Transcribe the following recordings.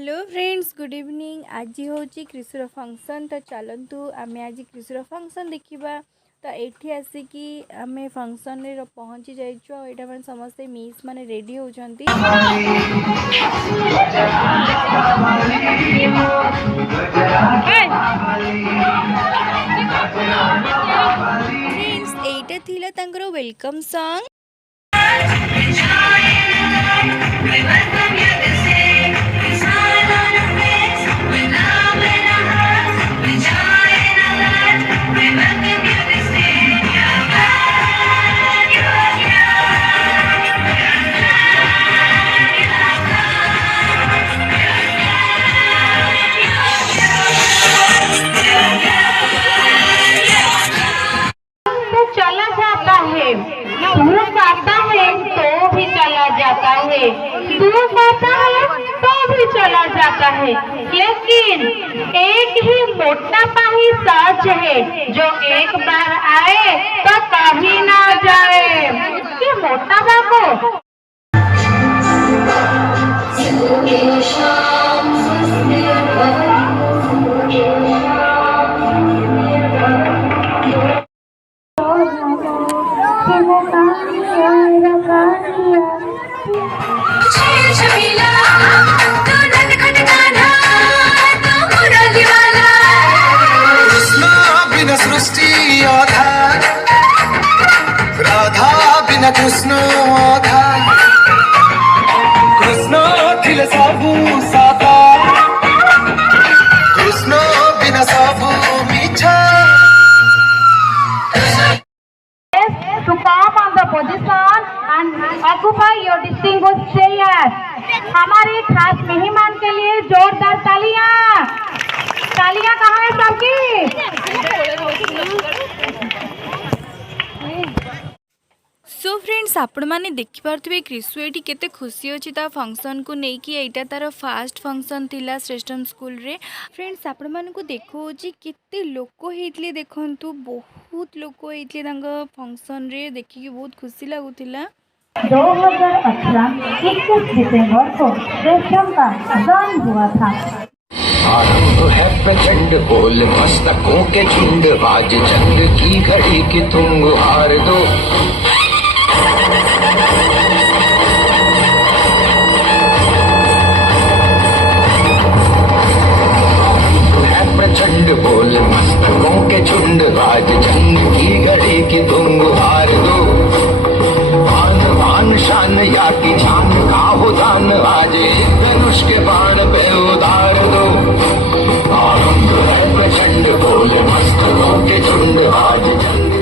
Hello friends, good evening. आज हूँ क्रिशुर function. तो चलतु आम आज क्रिशुर फंक्शन देखा। तो ये आसिकी आम फंक्शन रे पहुँची जाइए। यहाँ मैंने समस्ते मिस मैंने रेडी होती। फ्रेंड्स एटा थिला तांकर वेलकम सॉन्ग। चला जाता है, धूप आता है तो भी चला जाता है, धूप आता है तो भी चला जाता है। लेकिन एक ही मोटापा ही सच है जो एक बार आए तो कभी ना जाए। ये मोटापा को सृष्टि आधार राधा बिना कृष्ण आधार कृष्ण थिले सबु साकार कृष्ण बिना सबु मिठा। To come on the position and occupy your distinguished chairs. हमारे खास मेहमान के लिए जोरदार तालियां। तालियां कहाँ है सबकी? सो फ्रेंड्स आपण मैंने देखिपे क्रिशु ये केते खुशी अच्छी फंक्शन को लेकिन यहाँ तार फास्ट फंक्शन थिला श्रेष्ठम स्कूल रे। फ्रेंड्स आपण मानक देखो केते लोक होते देखु बहुत लोक होते फंक्शन रे देखिए बहुत खुशी लगुला। 2018 21 दिसंबर को श्रेष्ठम का जन्म हुआ था। आरंभ है प्रचंड बोल मस्तकों के झुंड आज जंग की घड़ी की तुम गुहार दो। प्रचंड बोल मस्तकों के झुंड आज जंग की घड़ी की तुम गुहार दो। आन बान शान या की जान का हो दान आज धनुष के बाण पे उतार दो। आरंभ है प्रचंड बोल मस्तकों के झुंड आज जंग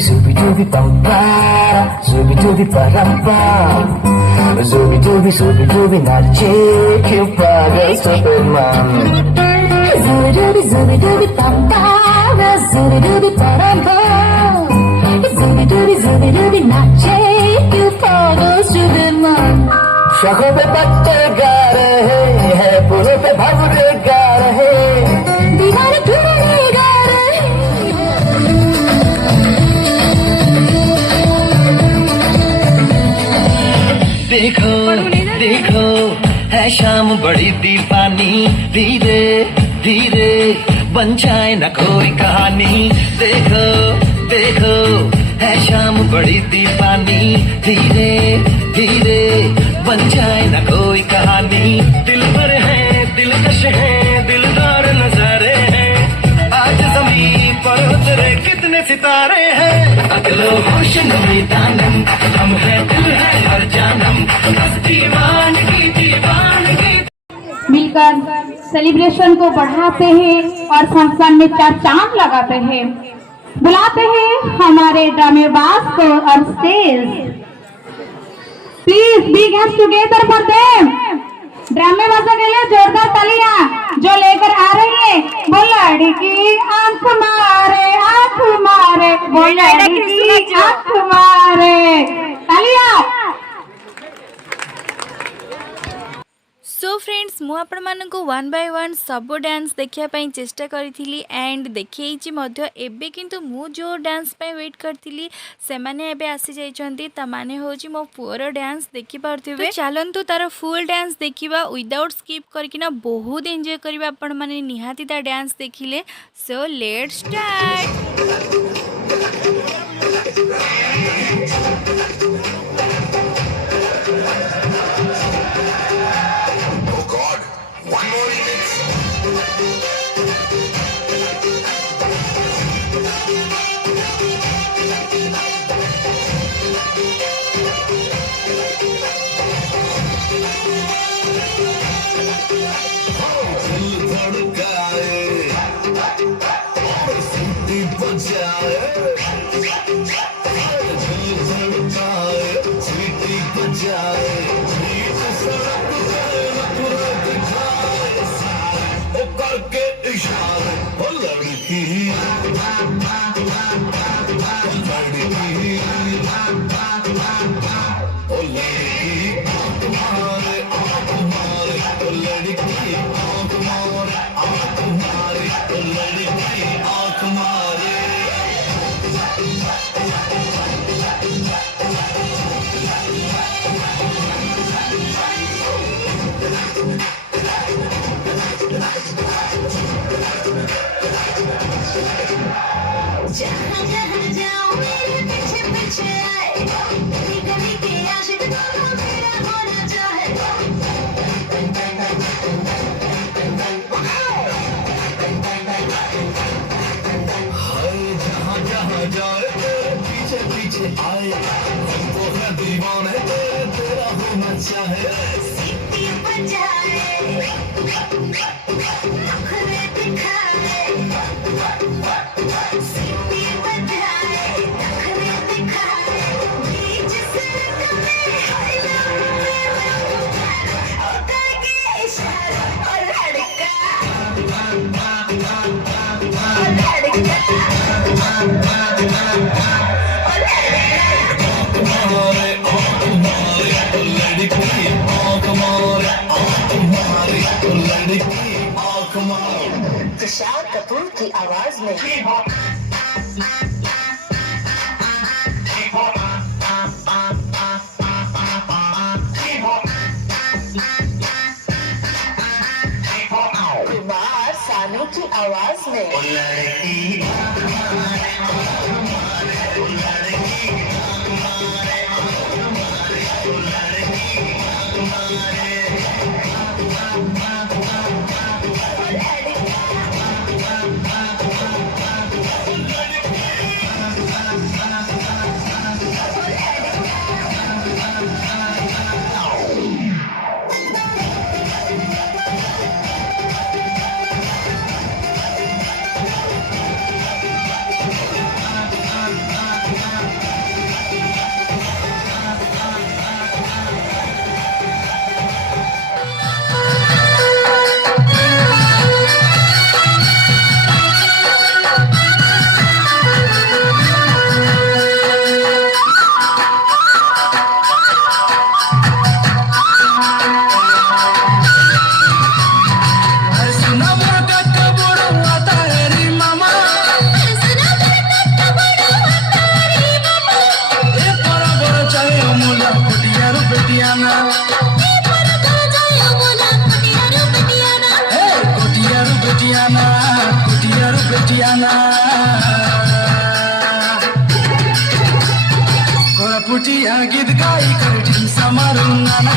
Zubi dubi pampara, zubi dubi parampa, zubi dubi nache que o paga Superman. Zubi dubi pampara, zubi dubi parampa, zubi dubi nache que o paga Superman. शखों पे पत्ते गा रहे हैं, पुरों पे भंवरे गा रहे, दीवार ढूंढने गा रहे। देखो देखो है शाम बड़ी दीवानी, धीरे धीरे बन जाए न कोई कहानी। देखो देखो है शाम बड़ी दीवानी, धीरे धीरे बन जाए न कोई कहानी। दिल पर है दिलकश है दिलदार नजारे हैं, आज ज़मीन पर उतरे कितने सितारे हैं। अगलो होश नमी दानम हम है दिल है हर जानम दीवानगी दीवानगी। मिलकर सेलिब्रेशन को बढ़ाते हैं और फंक्शन में चार चांद लगाते हैं। बुलाते हैं हमारे ड्रामेबाज को और stage please. Please big hands together for them. ड्रामेबाजों के लिए जोरदार तालियां जो लेकर आ रही है वो लड़की आंख मारे वो लड़की आंख मारे। तालियां। सो फ्रेंड्स मु आपण मानक 1 बाय 1 सब डांस देखापी चेष्टा करी एंड देखी एबे किंतु मु जो डांस पे वेट करती से माने एबे आसी जाइछंती ता माने होची मो पुअर डांस देखि पारथिबे। तो चलंतु तार फुल डांस देखिबा विदाउट स्किप करकिना बहुत एंजॉय करबा आपण माने निहाती ता डांस देखिले। So let's start. Tushar Kapoor की आवाज में कुमार सानू की आवाज में पुटिया गीत गाई कर ढिमसा मारुं नाना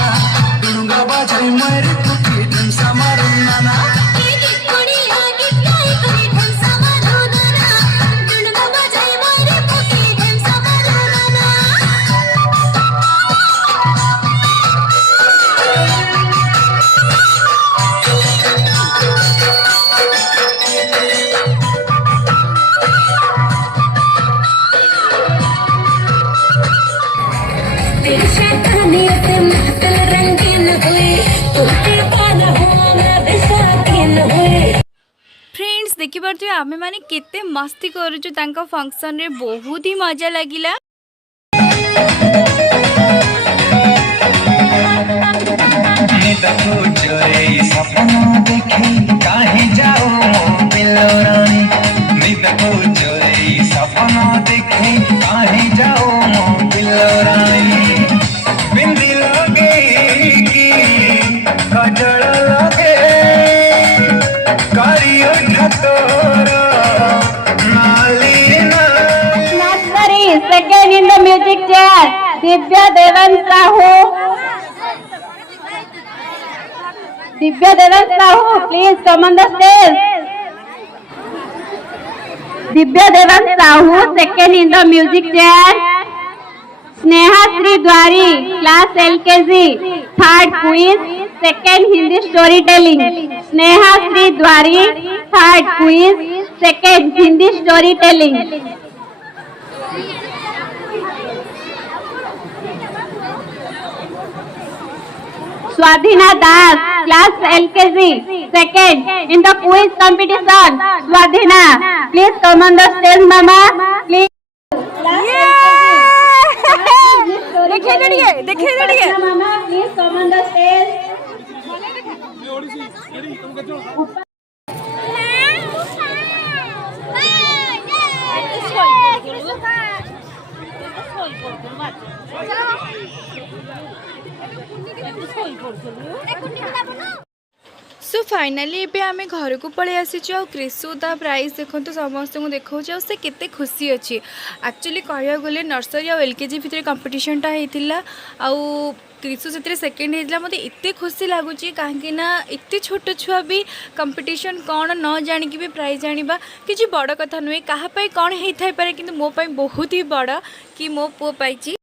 डुंगा बाजाई मारी पुटी ढिमसा मारुं नाना तेरी शैतानियत देखिपे आमे माने केते मस्ती करूचु तांका फंक्शन रे बहुत ही मजा लागिला। देखो चोरे सपना देखे कहीं जाओ बिलोरानी देखो चोरे सपना देखे कहीं जाओ बिलोरानी बिंदी लगे की कजल लगे करियो ठतोर नालीना Nursery, second in the music chair, Divya Devan Sahu. Divya Devan Sahu, please come on the stage. Divya Devan Sahu, second in the music chair. Sneha Sri Dwari, class LKG, third quiz, second Hindi storytelling. Sneha Sri Dwari, third quiz, second Hindi storytelling. Swadhina Das, class LKG, second in the quiz competition. Swadhina, please come on the stage, mama. Please. देखिए mama, please come on the stage. So finally एबे आमे घर को पळे आसीचु आ क्रिसु ता price देखंतु समस्त को देखौछ आ से केते खुशी अछि। एक्चुअली कहया गले नर्सरी आ एलकेजी भितर कंपटीशन टा हेतिला आ क्रिसु से सेकेंड हेतिला मते एते खुशी लागुची काहे ना एते छोट छुआ भी कंपटीशन कौन न जानि कि भी प्राइज जानिबा किछि बड़ कथा नुहे कहा पई कौन हेइ थाइ पारे किंतु मो पई बहुत ही बड़ कि मो पो पाइची।